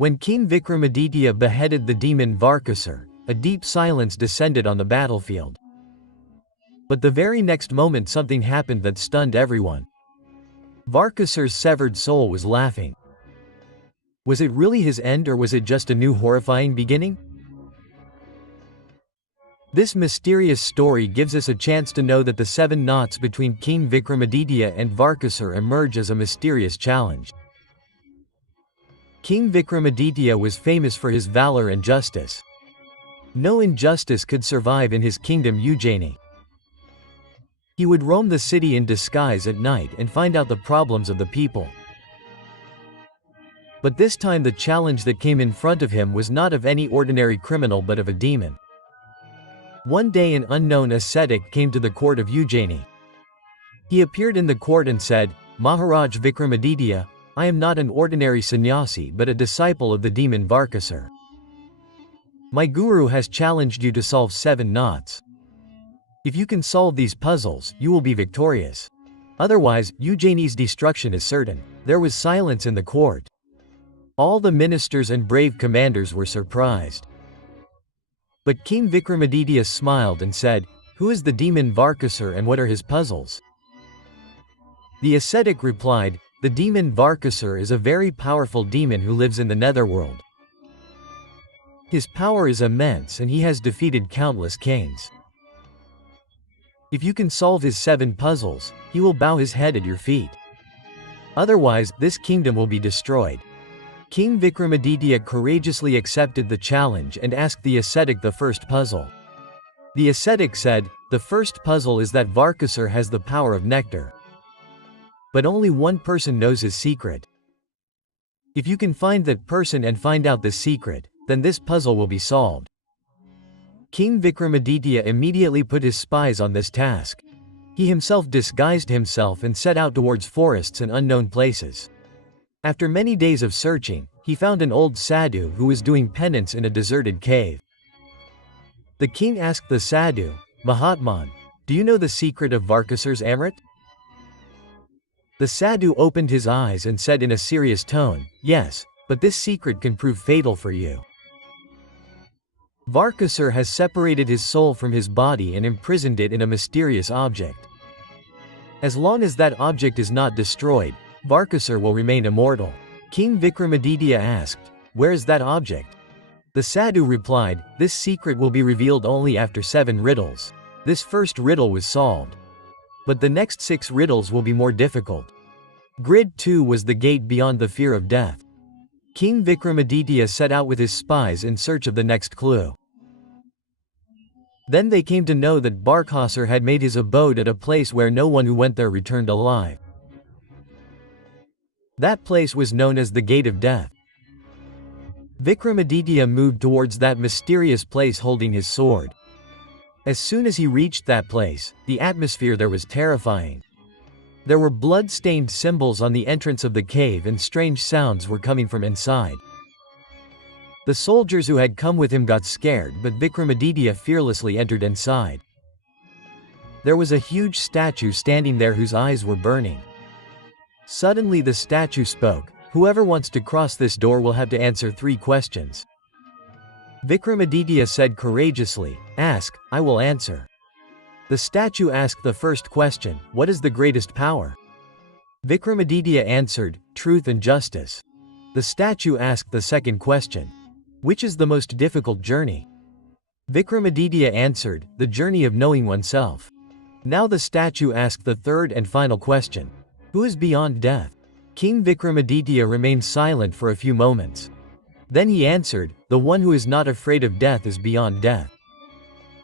When King Vikramaditya beheaded the demon Varkhasur, a deep silence descended on the battlefield. But the very next moment something happened that stunned everyone. Varkhasur's severed soul was laughing. Was it really his end, or was it just a new horrifying beginning? This mysterious story gives us a chance to know that the 7 knots between King Vikramaditya and Varkhasur emerge as a mysterious challenge. King Vikramaditya was famous for his valor and justice. No injustice could survive in his kingdom Ujjaini. He would roam the city in disguise at night and find out the problems of the people. But this time the challenge that came in front of him was not of any ordinary criminal but of a demon. One day an unknown ascetic came to the court of Ujjaini. He appeared in the court and said, "Maharaj Vikramaditya, I am not an ordinary sannyasi but a disciple of the demon Varkhasur. My guru has challenged you to solve 7 knots. If you can solve these puzzles, you will be victorious. Otherwise, Ujjaini's destruction is certain." There was silence in the court. All the ministers and brave commanders were surprised. But King Vikramaditya smiled and said, "Who is the demon Varkhasur and what are his puzzles?" The ascetic replied, "The demon Varkhasur is a very powerful demon who lives in the netherworld. His power is immense and he has defeated countless kings. If you can solve his 7 puzzles, he will bow his head at your feet. Otherwise, this kingdom will be destroyed." King Vikramaditya courageously accepted the challenge and asked the ascetic the first puzzle. The ascetic said, "The first puzzle is that Varkhasur has the power of nectar. But only one person knows his secret. If you can find that person and find out this secret, then this puzzle will be solved." King Vikramaditya immediately put his spies on this task. He himself disguised himself and set out towards forests and unknown places. After many days of searching, he found an old sadhu who was doing penance in a deserted cave. The king asked the sadhu, "Mahatman, do you know the secret of Varkhasur's Amrit?" The sadhu opened his eyes and said in a serious tone, "Yes, but this secret can prove fatal for you. Varkhasur has separated his soul from his body and imprisoned it in a mysterious object. As long as that object is not destroyed, Varkhasur will remain immortal." King Vikramaditya asked, "Where is that object?" The sadhu replied, "This secret will be revealed only after 7 riddles. This first riddle was solved. But the next 6 riddles will be more difficult." Grid 2 was the gate beyond the fear of death. King Vikramaditya set out with his spies in search of the next clue. Then they came to know that Varkhasur had made his abode at a place where no one who went there returned alive. That place was known as the Gate of Death. Vikramaditya moved towards that mysterious place holding his sword. As soon as he reached that place, the atmosphere there was terrifying. There were blood-stained symbols on the entrance of the cave and strange sounds were coming from inside. The soldiers who had come with him got scared, but Vikramaditya fearlessly entered inside. There was a huge statue standing there whose eyes were burning. Suddenly the statue spoke, "Whoever wants to cross this door will have to answer 3 questions." Vikramaditya said courageously, "Ask, I will answer." The statue asked the first question, "What is the greatest power?" Vikramaditya answered, "Truth and justice." The statue asked the second question, "Which is the most difficult journey?" Vikramaditya answered, "The journey of knowing oneself." Now the statue asked the third and final question, "Who is beyond death?" King Vikramaditya remained silent for a few moments. Then he answered, "The one who is not afraid of death is beyond death."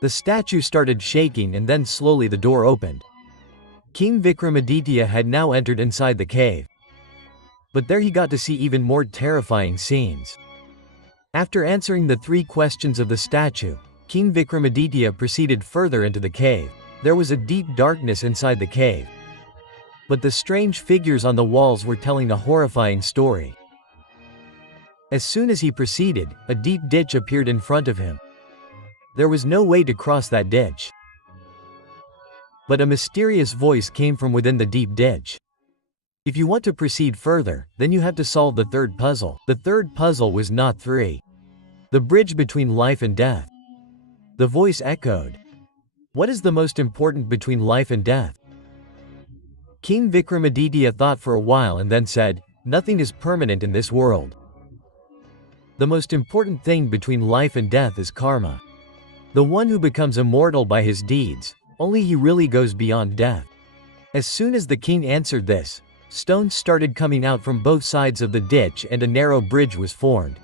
The statue started shaking and then slowly the door opened. King Vikramaditya had now entered inside the cave. But there he got to see even more terrifying scenes. After answering the 3 questions of the statue, King Vikramaditya proceeded further into the cave. There was a deep darkness inside the cave. But the strange figures on the walls were telling a horrifying story. As soon as he proceeded, a deep ditch appeared in front of him. There was no way to cross that ditch. But a mysterious voice came from within the deep ditch. If you want to proceed further, then you have to solve the third puzzle. The third puzzle was not 3. The bridge between life and death. The voice echoed. What is the most important between life and death? King Vikramaditya thought for a while and then said, nothing is permanent in this world. The most important thing between life and death is karma. The one who becomes immortal by his deeds, only he really goes beyond death. As soon as the king answered this, stones started coming out from both sides of the ditch and a narrow bridge was formed.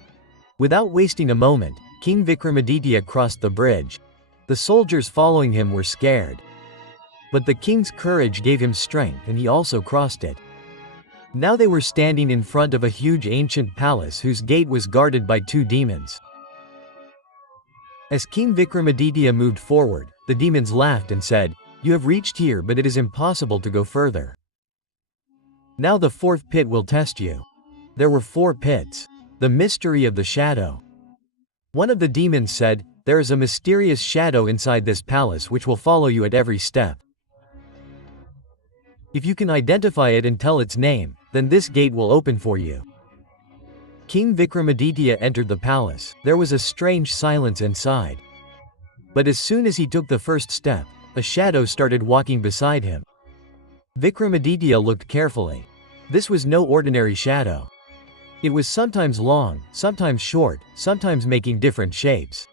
Without wasting a moment, King Vikramaditya crossed the bridge. The soldiers following him were scared. But the king's courage gave him strength and he also crossed it. Now they were standing in front of a huge ancient palace whose gate was guarded by 2 demons. As King Vikramaditya moved forward, the demons laughed and said, "You have reached here, but it is impossible to go further. Now the 4th pit will test you." There were 4 pits. The mystery of the shadow. One of the demons said, "There is a mysterious shadow inside this palace which will follow you at every step. If you can identify it and tell its name, then this gate will open for you." King Vikramaditya entered the palace. There was a strange silence inside. But as soon as he took the first step, a shadow started walking beside him. Vikramaditya looked carefully. This was no ordinary shadow. It was sometimes long, sometimes short, sometimes making different shapes.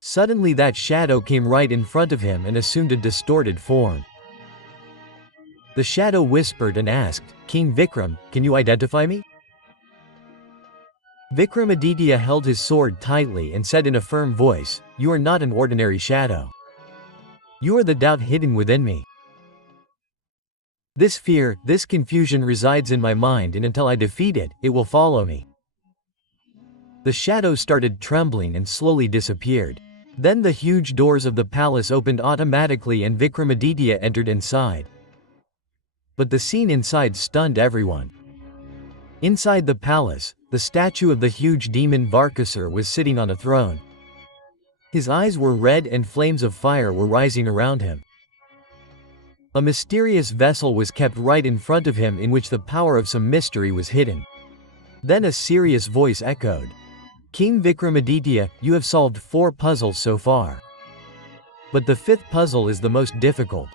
Suddenly that shadow came right in front of him and assumed a distorted form. The shadow whispered and asked, "King Vikram, can you identify me?" Vikramaditya held his sword tightly and said in a firm voice, "You are not an ordinary shadow. You are the doubt hidden within me. This fear, this confusion resides in my mind, and until I defeat it, it will follow me." The shadow started trembling and slowly disappeared. Then the huge doors of the palace opened automatically and Vikramaditya entered inside. But the scene inside stunned everyone. Inside the palace, the statue of the huge demon Varkhasur was sitting on a throne. His eyes were red and flames of fire were rising around him. A mysterious vessel was kept right in front of him in which the power of some mystery was hidden. Then a serious voice echoed. "King Vikramaditya, you have solved 4 puzzles so far. But the 5th puzzle is the most difficult.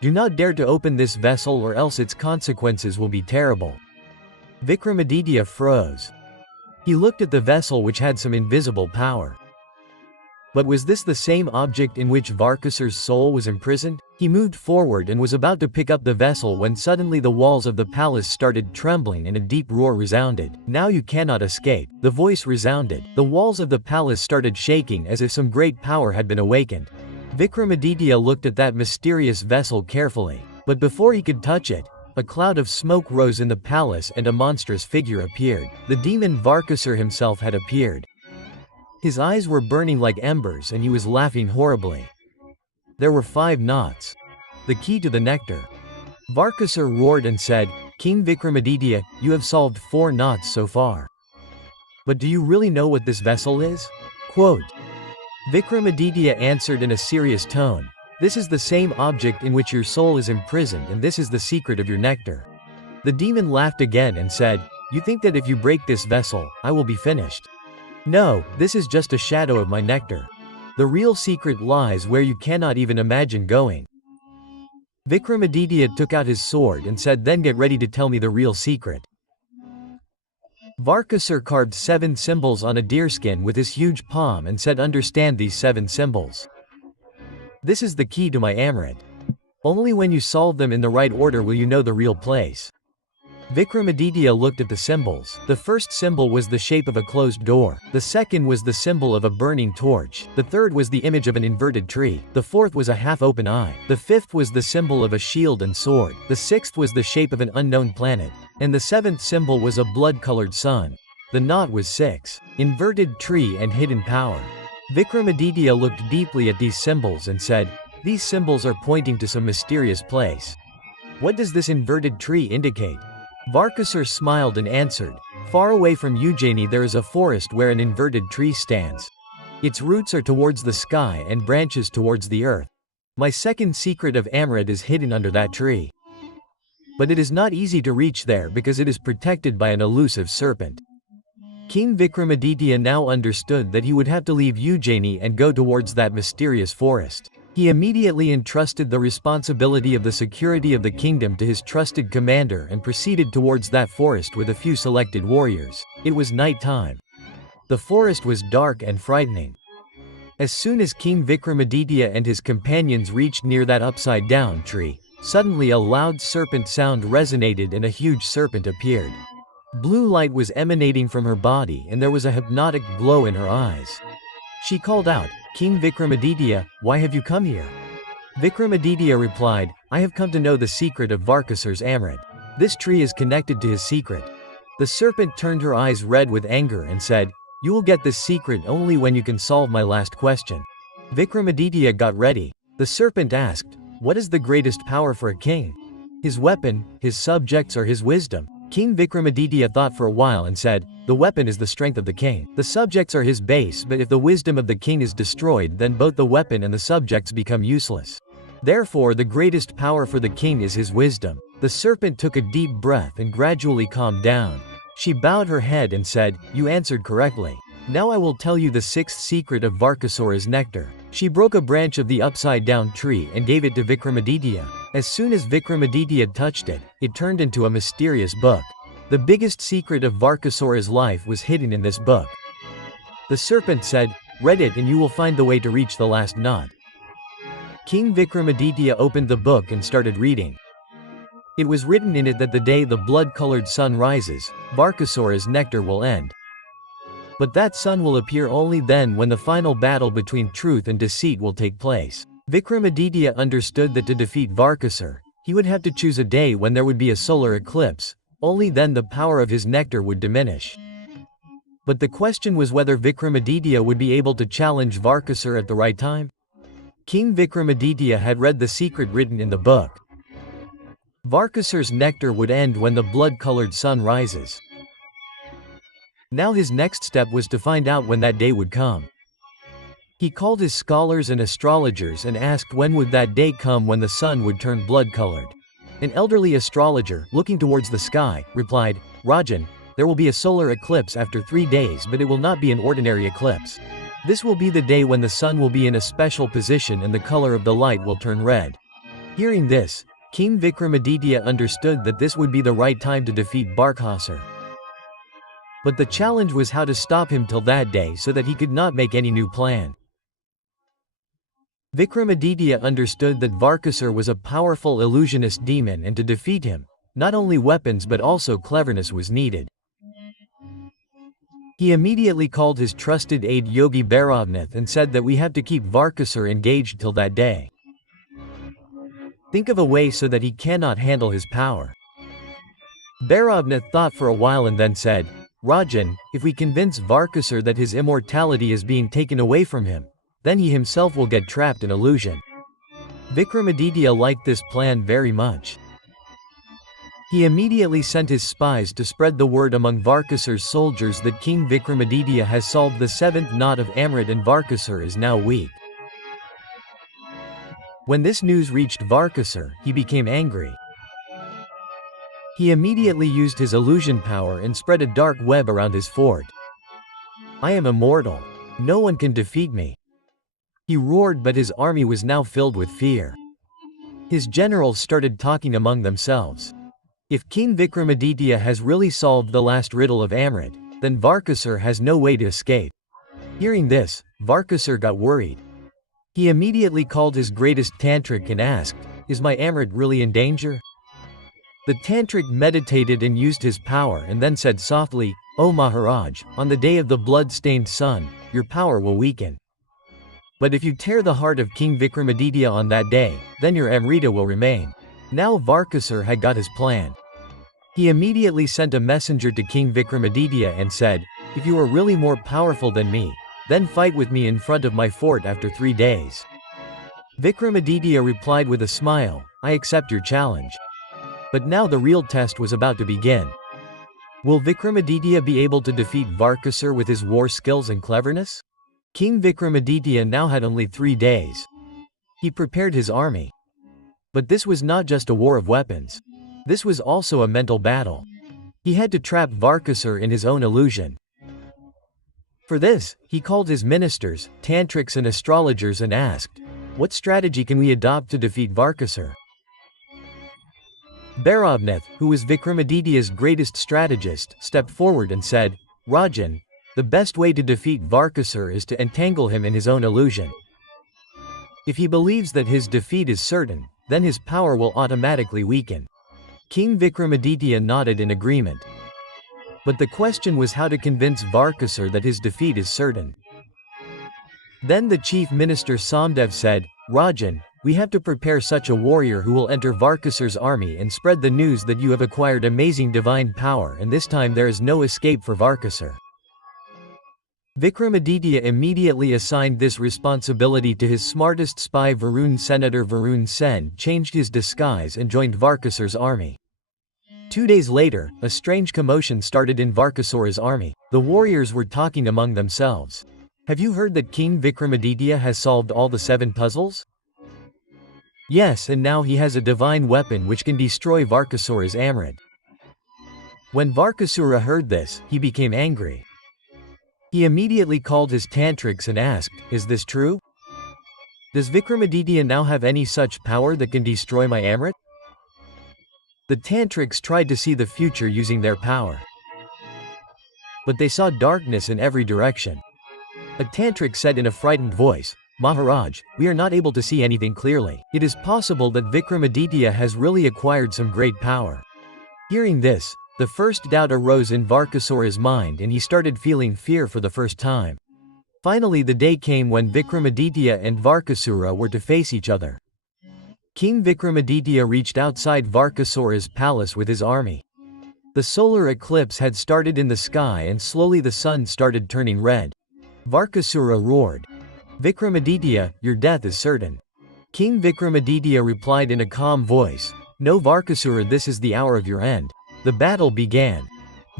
Do not dare to open this vessel or else its consequences will be terrible." Vikramaditya froze. He looked at the vessel which had some invisible power. But was this the same object in which Varkhasur's soul was imprisoned? He moved forward and was about to pick up the vessel when suddenly the walls of the palace started trembling and a deep roar resounded. "Now you cannot escape." The voice resounded. The walls of the palace started shaking as if some great power had been awakened. Vikramaditya looked at that mysterious vessel carefully. But before he could touch it, a cloud of smoke rose in the palace and a monstrous figure appeared. The demon Varkhasur himself had appeared. His eyes were burning like embers and he was laughing horribly. There were 5 knots. The key to the nectar. Varkhasur roared and said, "King Vikramaditya, you have solved 4 knots so far. But do you really know what this vessel is?" Quote. Vikramaditya answered in a serious tone, "This is the same object in which your soul is imprisoned and this is the secret of your nectar." The demon laughed again and said, "You think that if you break this vessel, I will be finished? No, this is just a shadow of my nectar. The real secret lies where you cannot even imagine going." Vikramaditya took out his sword and said, "Then get ready to tell me the real secret." Varkhasur carved 7 symbols on a deerskin with his huge palm and said, "Understand these 7 symbols. This is the key to my Amrit. Only when you solve them in the right order will you know the real place." Vikramaditya looked at the symbols. The first symbol was the shape of a closed door. The second was the symbol of a burning torch. The third was the image of an inverted tree. The fourth was a half-open eye. The fifth was the symbol of a shield and sword. The sixth was the shape of an unknown planet. And the 7th symbol was a blood-colored sun. The knot was 6. Inverted tree and hidden power. Vikramaditya looked deeply at these symbols and said, "These symbols are pointing to some mysterious place. What does this inverted tree indicate?" Varkhasur smiled and answered, "Far away from Ujjaini there is a forest where an inverted tree stands. Its roots are towards the sky and branches towards the earth. My second secret of Amrit is hidden under that tree." But it is not easy to reach there because it is protected by an elusive serpent. King Vikramaditya now understood that he would have to leave Ujjaini and go towards that mysterious forest. He immediately entrusted the responsibility of the security of the kingdom to his trusted commander and proceeded towards that forest with a few selected warriors. It was night time. The forest was dark and frightening. As soon as King Vikramaditya and his companions reached near that upside-down tree, suddenly a loud serpent sound resonated and a huge serpent appeared. Blue light was emanating from her body and there was a hypnotic glow in her eyes. She called out, "King Vikramaditya, why have you come here?" Vikramaditya replied, "I have come to know the secret of Varkhasur's Amrit. This tree is connected to his secret." The serpent turned her eyes red with anger and said, "You will get this secret only when you can solve my last question." Vikramaditya got ready. The serpent asked, "What is the greatest power for a king? His weapon, his subjects, or his wisdom?" King Vikramaditya thought for a while and said, "The weapon is the strength of the king. The subjects are his base, but if the wisdom of the king is destroyed, then both the weapon and the subjects become useless. Therefore the greatest power for the king is his wisdom." The serpent took a deep breath and gradually calmed down. She bowed her head and said, "You answered correctly. Now I will tell you the sixth secret of Varkhasur's nectar." She broke a branch of the upside-down tree and gave it to Vikramaditya. As soon as Vikramaditya touched it, it turned into a mysterious book. The biggest secret of Varkhasur's life was hidden in this book. The serpent said, "Read it and you will find the way to reach the last knot." King Vikramaditya opened the book and started reading. It was written in it that the day the blood-colored sun rises, Varkhasur's nectar will end. But that sun will appear only then when the final battle between truth and deceit will take place. Vikramaditya understood that to defeat Varkhasur, he would have to choose a day when there would be a solar eclipse. Only then the power of his nectar would diminish. But the question was whether Vikramaditya would be able to challenge Varkhasur at the right time. King Vikramaditya had read the secret written in the book. Varkhasur's nectar would end when the blood-colored sun rises. Now his next step was to find out when that day would come. He called his scholars and astrologers and asked when would that day come when the sun would turn blood-colored. An elderly astrologer, looking towards the sky, replied, "Rajan, there will be a solar eclipse after 3 days, but it will not be an ordinary eclipse. This will be the day when the sun will be in a special position and the color of the light will turn red." Hearing this, King Vikramaditya understood that this would be the right time to defeat Varkhasur. But the challenge was how to stop him till that day so that he could not make any new plan. Vikramaditya understood that Varkhasur was a powerful illusionist demon and to defeat him, not only weapons but also cleverness was needed. He immediately called his trusted aide Yogi Bairavnath and said that we have to keep Varkhasur engaged till that day. Think of a way so that he cannot handle his power. Bairavnath thought for a while and then said, "Rajan, if we convince Varkhasur that his immortality is being taken away from him, then he himself will get trapped in illusion." Vikramaditya liked this plan very much. He immediately sent his spies to spread the word among Varkhasur's soldiers that King Vikramaditya has solved the seventh knot of Amrit and Varkhasur is now weak. When this news reached Varkhasur, he became angry. He immediately used his illusion power and spread a dark web around his fort. "I am immortal. No one can defeat me." He roared, but his army was now filled with fear. His generals started talking among themselves. If King Vikramaditya has really solved the last riddle of Amrit, then Varkhasur has no way to escape. Hearing this, Varkhasur got worried. He immediately called his greatest tantric and asked, "Is my Amrit really in danger?" The tantric meditated and used his power and then said softly, "O Maharaj, on the day of the blood-stained sun, your power will weaken. But if you tear the heart of King Vikramaditya on that day, then your Amrita will remain." Now Varkhasur had got his plan. He immediately sent a messenger to King Vikramaditya and said, "If you are really more powerful than me, then fight with me in front of my fort after 3 days." Vikramaditya replied with a smile, "I accept your challenge." But now the real test was about to begin. Will Vikramaditya be able to defeat Varkhasur with his war skills and cleverness? King Vikramaditya now had only 3 days. He prepared his army. But this was not just a war of weapons. This was also a mental battle. He had to trap Varkhasur in his own illusion. For this, he called his ministers, tantrics and astrologers and asked, "What strategy can we adopt to defeat Varkhasur?" Bhairavnath, who was Vikramaditya's greatest strategist, stepped forward and said, "Rajan, the best way to defeat Varkhasur is to entangle him in his own illusion. If he believes that his defeat is certain, then his power will automatically weaken." King Vikramaditya nodded in agreement. But the question was how to convince Varkhasur that his defeat is certain. Then the chief minister Somdev said, "Rajan, we have to prepare such a warrior who will enter Varkhasur's army and spread the news that you have acquired amazing divine power, and this time there is no escape for Varkhasur." Vikramaditya immediately assigned this responsibility to his smartest spy Varun. Senator Varun Sen changed his disguise and joined Varkhasur's army. 2 days later, a strange commotion started in Varkhasur's army. The warriors were talking among themselves. "Have you heard that King Vikramaditya has solved all the 7 puzzles? Yes, and now he has a divine weapon which can destroy Varkhasur's Amrit." When Varkhasura heard this, he became angry. He immediately called his tantrics and asked, "Is this true? Does Vikramaditya now have any such power that can destroy my Amrit?" The tantrics tried to see the future using their power. But they saw darkness in every direction. A tantric said in a frightened voice, "Maharaj, we are not able to see anything clearly. It is possible that Vikramaditya has really acquired some great power." Hearing this, the first doubt arose in Varkhasur's mind and he started feeling fear for the first time. Finally the day came when Vikramaditya and Varkhasura were to face each other. King Vikramaditya reached outside Varkhasur's palace with his army. The solar eclipse had started in the sky and slowly the sun started turning red. Varkhasura roared, "Vikramaditya, your death is certain." King Vikramaditya replied in a calm voice, "No Varkhasura, this is the hour of your end." The battle began.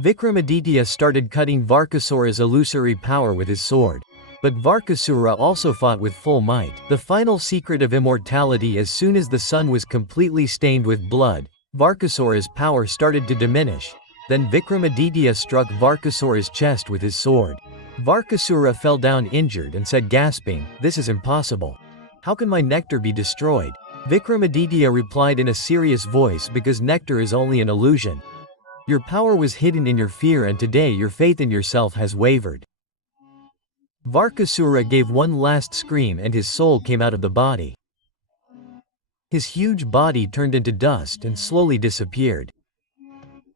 Vikramaditya started cutting Varkhasur's illusory power with his sword. But Varkhasura also fought with full might. The final secret of immortality: as soon as the sun was completely stained with blood, Varkhasur's power started to diminish. Then Vikramaditya struck Varkhasur's chest with his sword. Varkhasura fell down injured and said gasping, "This is impossible. How can my nectar be destroyed?" Vikramaditya replied in a serious voice, "Because nectar is only an illusion. Your power was hidden in your fear and today your faith in yourself has wavered." Varkhasura gave one last scream and his soul came out of the body. His huge body turned into dust and slowly disappeared.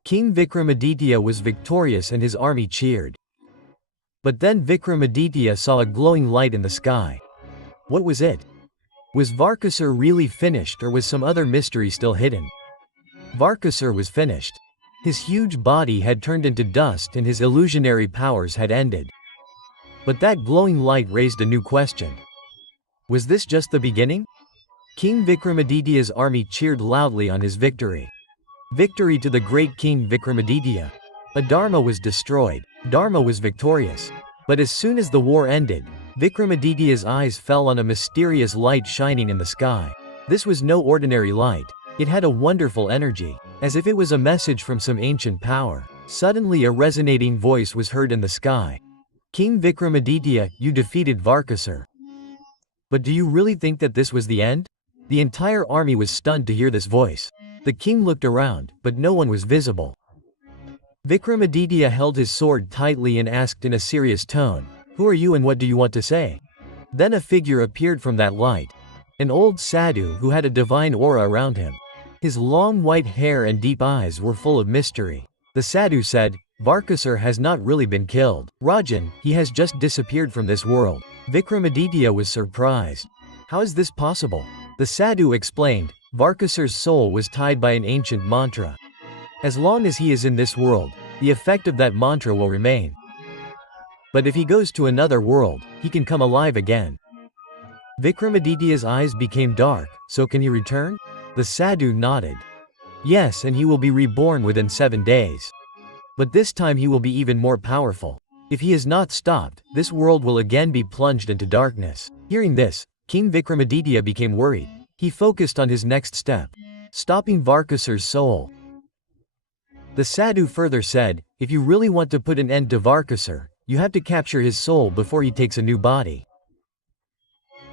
King Vikramaditya was victorious and his army cheered. But then Vikramaditya saw a glowing light in the sky. What was it? Was Varkhasur really finished or was some other mystery still hidden? Varkhasur was finished. His huge body had turned into dust and his illusionary powers had ended. But that glowing light raised a new question. Was this just the beginning? King Vikramaditya's army cheered loudly on his victory. Victory to the great King Vikramaditya. Adharma was destroyed. Dharma was victorious. But as soon as the war ended, Vikramaditya's eyes fell on a mysterious light shining in the sky. This was no ordinary light. It had a wonderful energy, as if it was a message from some ancient power. Suddenly a resonating voice was heard in the sky. "King Vikramaditya, you defeated Varkhasur. But do you really think that this was the end?" The entire army was stunned to hear this voice. The king looked around, but no one was visible. Vikramaditya held his sword tightly and asked in a serious tone, "Who are you and what do you want to say?" Then a figure appeared from that light. An old sadhu who had a divine aura around him. His long white hair and deep eyes were full of mystery. The sadhu said, "Varkhasur has not really been killed. Rajan, he has just disappeared from this world." Vikramaditya was surprised. "How is this possible?" The sadhu explained, "Varkhasur's soul was tied by an ancient mantra. As long as he is in this world, the effect of that mantra will remain. But if he goes to another world, he can come alive again." Vikramaditya's eyes became dark. "So can he return?" The sadhu nodded. "Yes, and he will be reborn within 7 days. But this time he will be even more powerful. If he is not stopped, this world will again be plunged into darkness." Hearing this, King Vikramaditya became worried. He focused on his next step. Stopping Varkhasur's soul. The sadhu further said, if you really want to put an end to Varkhasur, you have to capture his soul before he takes a new body.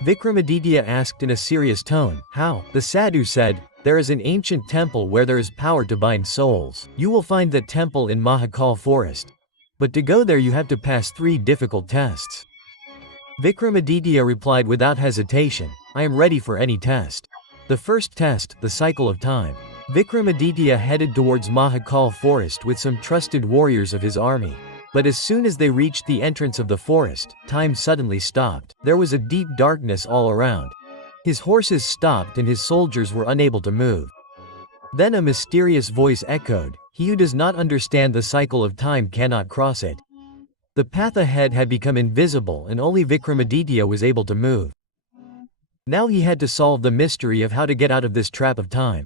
Vikramaditya asked in a serious tone, how? The sadhu said, there is an ancient temple where there is power to bind souls. You will find that temple in Mahakal forest. But to go there you have to pass 3 difficult tests. Vikramaditya replied without hesitation, I am ready for any test. The first test, the cycle of time. Vikramaditya headed towards Mahakal forest with some trusted warriors of his army. But as soon as they reached the entrance of the forest, time suddenly stopped. There was a deep darkness all around. His horses stopped and his soldiers were unable to move. Then a mysterious voice echoed, he who does not understand the cycle of time cannot cross it. The path ahead had become invisible and only Vikramaditya was able to move. Now he had to solve the mystery of how to get out of this trap of time.